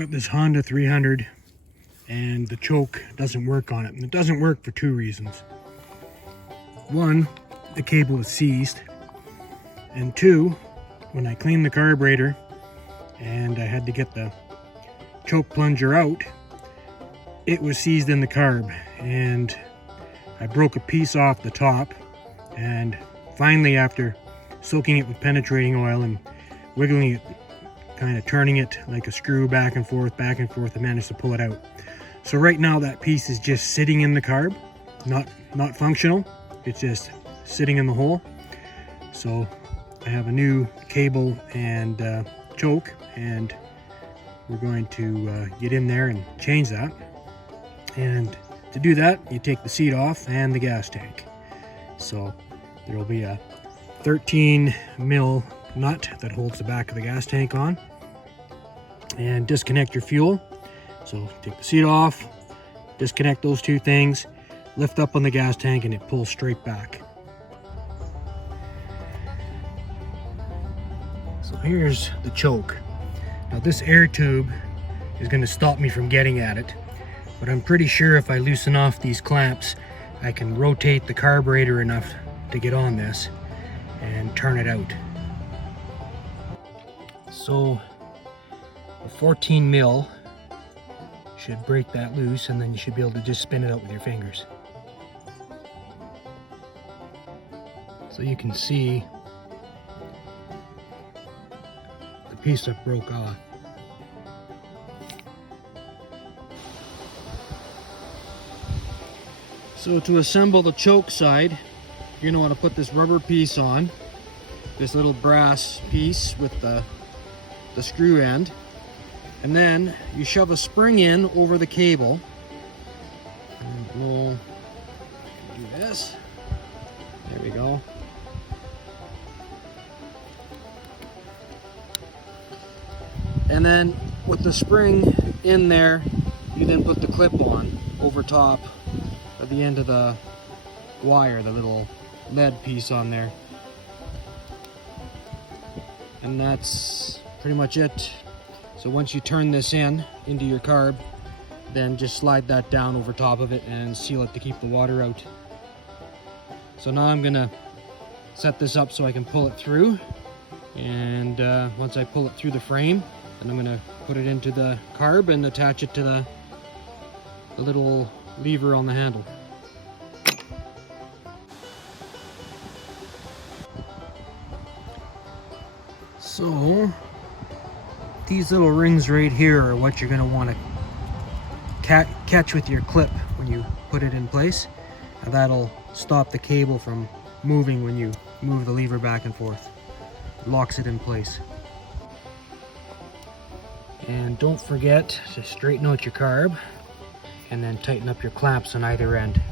Got this Honda 300 and the choke doesn't work on it. And it doesn't work for two reasons. One, the cable is seized. And two, when I cleaned the carburetor and I had to get the choke plunger out, it was seized in the carb. And I broke a piece off the top. And finally, after soaking it with penetrating oil and wiggling it, kind of turning it like a screw back and forth, I managed to pull it out. So right now that piece is just sitting in the carb, not functional. It's just sitting in the hole. So I have a new cable and choke, and we're going to get in there and change that. And to do that, you take the seat off and the gas tank. So there will be a 13 mil nut that holds the back of the gas tank on, and disconnect your fuel. So take the seat off, disconnect those two things, lift up on the gas tank, and it pulls straight back. So here's the choke. Now this air tube is going to stop me from getting at it, but I'm pretty sure if I loosen off these clamps, I can rotate the carburetor enough to get on this and turn it out. So the 14 mil should break that loose, and then you should be able to just spin it out with your fingers. So you can see the piece that broke off. So to assemble the choke side, you're going to want to put this rubber piece on, this little brass piece with the screw end, and then you shove a spring in over the cable, and we'll do this. There we go. And then with the spring in there, you then put the clip on over top at the end of the wire, the little lead piece on there. And that's pretty much it. So once you turn this into your carb, then just slide that down over top of it and seal it to keep the water out. So now I'm gonna set this up so I can pull it through. And once I pull it through the frame, then I'm gonna put it into the carb and attach it to the little lever on the handle. So these little rings right here are what you're going to want to catch with your clip when you put it in place. And that'll stop the cable from moving when you move the lever back and forth. It locks it in place. And don't forget to straighten out your carb and then tighten up your clamps on either end.